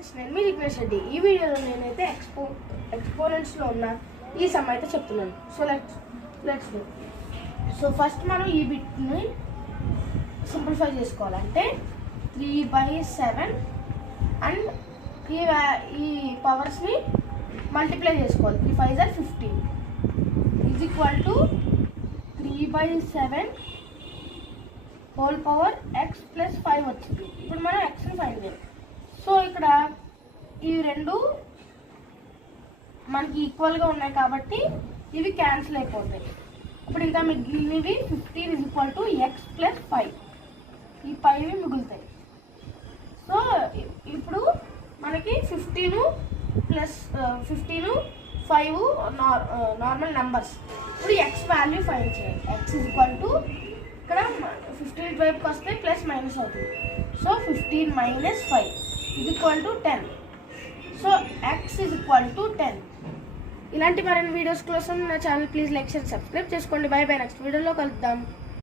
Friends, నేను మీ విఘ్నేష్ రెడ్డి. ఈ వీడియోలో నేనైతే ఎక్స్పోనెంట్స్లో ఉన్న ఈ సమ్ అయితే చెప్తున్నాను. So let's do. So first మనం ఈ బిట్ని సింప్లిఫై చేసుకోవాలంటే 3/7 అండ్ ఈ పవర్స్ని మల్టిప్లై చేసుకోవాలి. 3 5 are 15 is equal to 3/7 whole power X plus 5 వచ్చింది. ఇప్పుడు మనం ఎక్స్ని ఫైండ్ చేయాలి. సో ఇక్కడ ఈ రెండు మనకి ఈక్వల్గా ఉన్నాయి కాబట్టి ఇవి క్యాన్సిల్ అయిపోతాయి. ఇప్పుడు ఇంకా మిగిలినవి 15 is equal to x plus 5. ఈ 5 మిగులుతాయి. సో ఇప్పుడు మనకి 15 ప్లస్ 15 5 నార్మల్ నెంబర్స్. ఇప్పుడు ఎక్స్ వాల్యూ ఫైండ్ చేయాలి. ఎక్స్ ఈజ్ ఈక్వల్ టు ఇక్కడ 15 వైపుకి వస్తే ప్లస్ మైనస్ అవుతుంది. So 15 minus 5 is equal to 10. So x is equal to 10. ఇలాంటి మరిన్ని వీడియోస్ కోసం నా channel please like share subscribe చేసుకోండి. Bye bye. నెక్స్ట్ వీడియోలో కలుద్దాం.